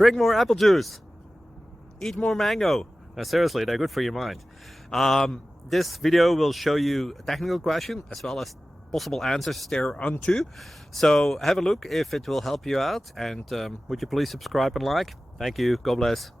Drink more apple juice. Eat more mango. No, seriously, they're good for your mind. This video will show you a technical question as well as possible answers thereunto. So have a look if it will help you out, and would you please subscribe and like? Thank you. God bless.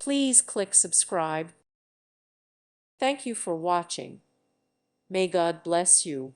Please click subscribe. Thank you for watching. May God bless you.